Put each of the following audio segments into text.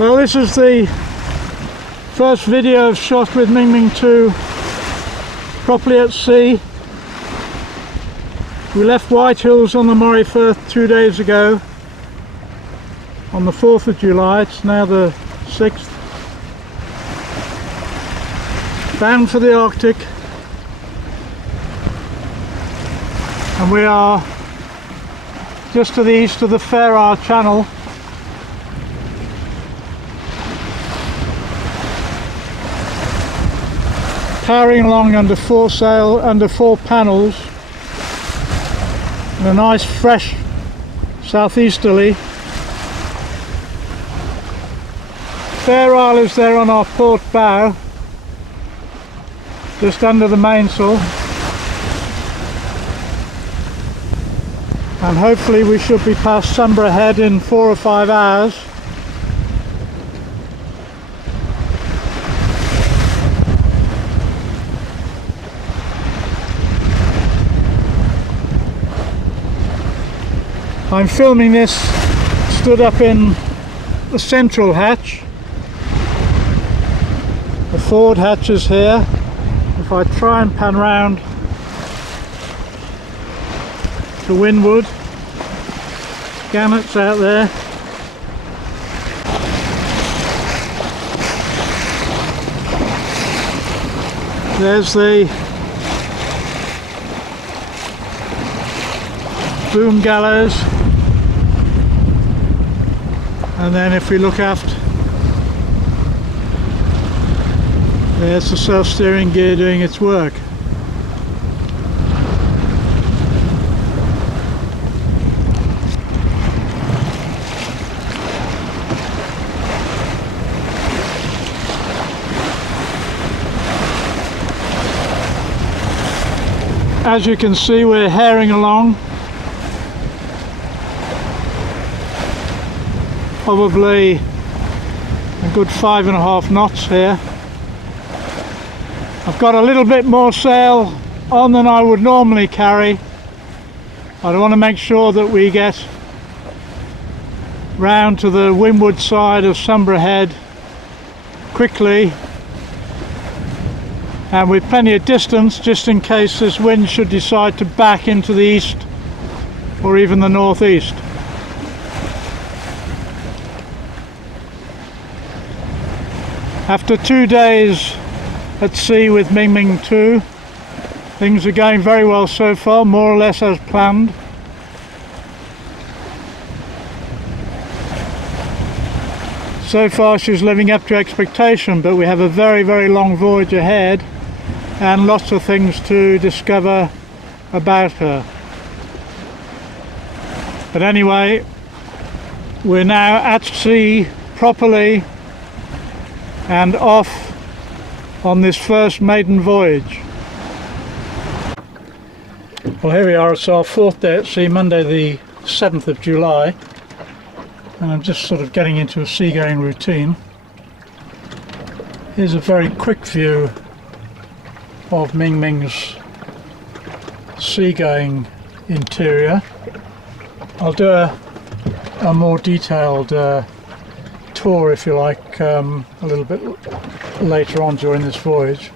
Well, this is the first video shot with Mingming II properly at sea. We left Whitehills on the Moray Firth 2 days ago on the 4th of July. It's now the 6th. Bound for the Arctic, and we are just to the east of the Fair Isle Channel. Powering along under foresail, under 4 panels, and a nice fresh southeasterly. Fair Isle is there on our port bow, just under the mainsail, and hopefully we should be past Sunbury Head in 4 or 5 hours. I'm filming this stood up in the central hatch. The forward hatch is here. If I try and pan round to windward, gannets out there. There's the boom gallows. And then if we look aft, there's the self-steering gear doing its work. As you can see, we're herring along. Probably a good 5.5 knots here. I've got a little bit more sail on than I would normally carry. I want to make sure that we get round to the windward side of Sunbury Head quickly and with plenty of distance, just in case this wind should decide to back into the east or even the northeast. After 2 days at sea with Mingming II, things are going very well so far, more or less as planned. So far she's living up to expectation, but we have a very, very long voyage ahead and lots of things to discover about her. But anyway, we're now at sea properly and off on this first maiden voyage. Well, here we are, it's our 4th day at sea, Monday the 7th of July, and I'm just sort of getting into a seagoing routine. Here's a very quick view of Mingming's seagoing interior. I'll do a more detailed tour, if you like, a little bit later on during this voyage.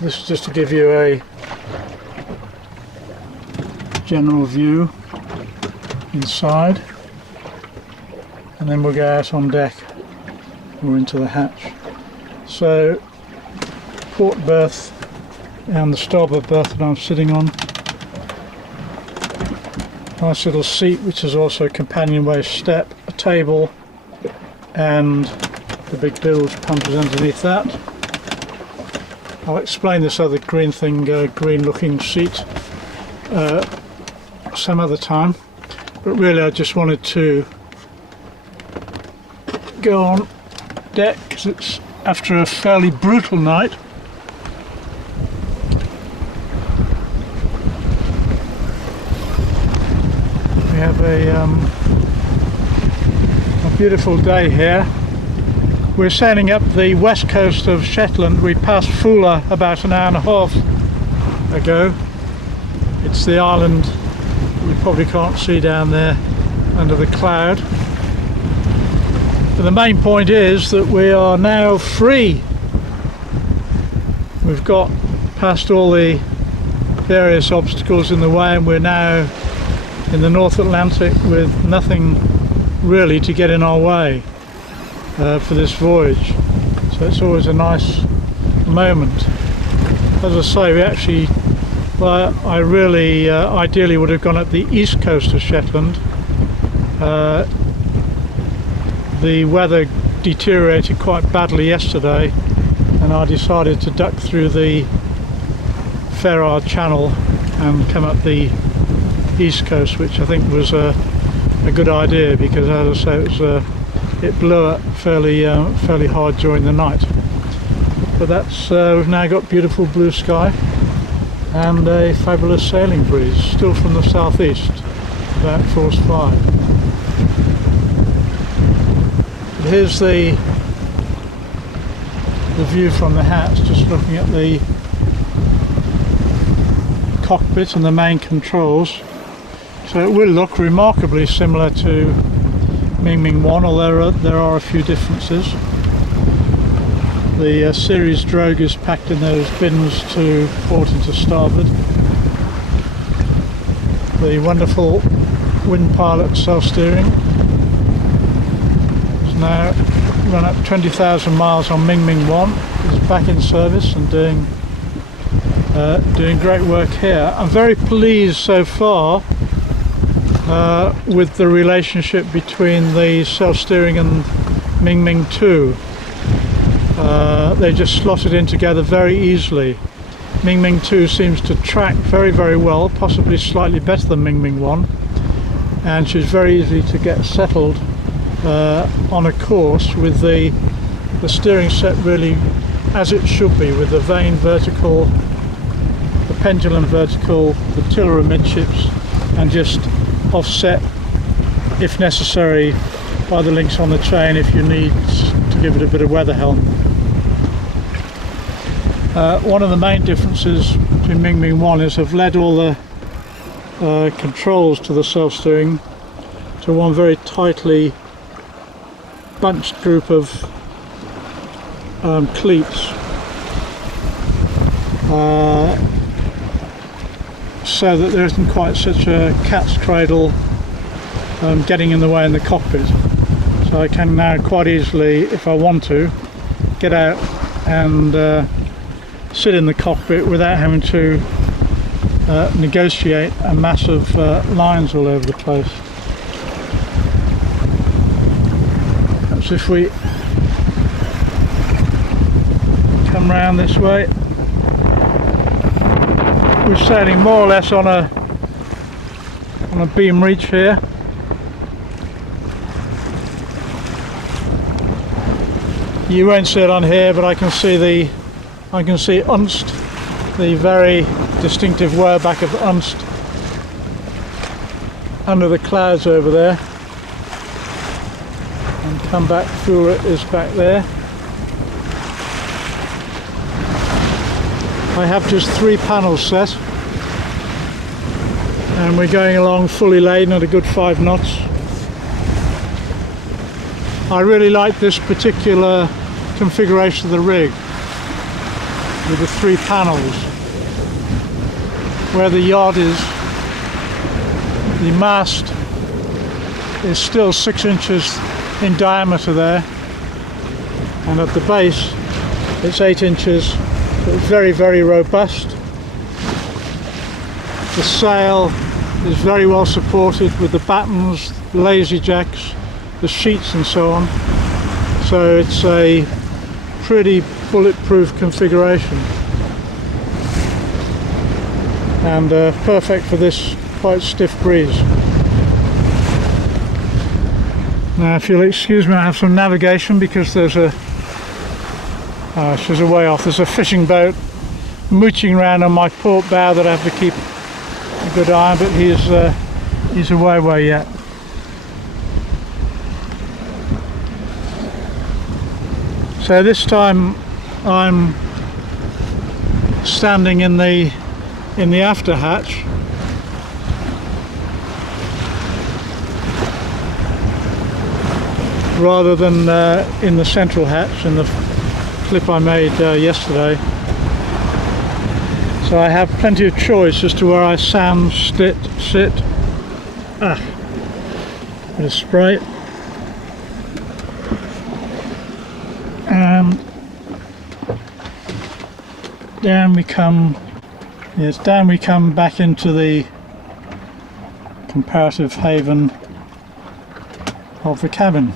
This is just to give you a general view inside, and then we'll go out on deck or into the hatch. So, port berth and the starboard berth that I'm sitting on. Nice little seat, which is also a companionway step, a table, and the big bilge pump is underneath that. I'll explain this other green thing, green looking seat some other time, but really I just wanted to go on deck because it's after a fairly brutal night. We have a beautiful day here. We're sailing up the west coast of Shetland. We passed Fula about an hour and a half ago. It's the island we probably can't see down there under the cloud. But the main point is that we are now free. We've got past all the various obstacles in the way, and we're now in the North Atlantic with nothing really to get in our way for this voyage. So it's always a nice moment. As I say, we actually, well, I really ideally would have gone up the east coast of Shetland. The weather deteriorated quite badly yesterday, and I decided to duck through the Ferrar Channel and come up the east coast, which I think was a good idea, because as I say, it blew up fairly hard during the night. But that's we've now got beautiful blue sky and a fabulous sailing breeze, still from the southeast, about force 5. Here's the view from the hatch, just looking at the cockpit and the main controls. So it will look remarkably similar to Mingming I, although there are a few differences. The series drogue is packed in those bins to port and to starboard. The wonderful wind pilot self-steering is now run up 20,000 miles on Mingming I. Is back in service and doing great work here. I'm very pleased so far with the relationship between the self-steering and Mingming II. They just slotted in together very easily. Mingming II seems to track very, very well, possibly slightly better than Mingming I, and she's very easy to get settled on a course with the steering set really as it should be, with the vane vertical, the pendulum vertical, the tiller amidships, and just offset if necessary by the links on the chain if you need to give it a bit of weather help. One of the main differences between Mingming I is I've led all the controls to the self-steering to one very tightly bunched group of cleats, so that there isn't quite such a cat's cradle getting in the way in the cockpit. So I can now quite easily, if I want to, get out and sit in the cockpit without having to negotiate a mass of lines all over the place. Perhaps if we come round this way, we're sailing more or less on a beam reach here. You won't see it on here, but I can see Unst, the very distinctive whaleback of Unst, under the clouds over there. And come back, Fura is back there. I have just 3 panels set, and we're going along fully laden at a good 5 knots. I really like this particular configuration of the rig with the 3 panels. Where the yard is, the mast is still 6 inches in diameter there, and at the base it's 8 inches. It's very, very robust. The sail is very well supported with the battens, lazy jacks, the sheets and so on. So it's a pretty bulletproof configuration, and perfect for this quite stiff breeze. Now if you'll excuse me, I have some navigation because there's she's a way off. There's a fishing boat mooching around on my port bow that I have to keep a good eye on, but he's away yet. So this time I'm standing in the after hatch, rather than in the central hatch in the clip I made yesterday. So I have plenty of choice as to where I sit. Bit of spray. And down we come. Yes, down we come back into the comparative haven of the cabin.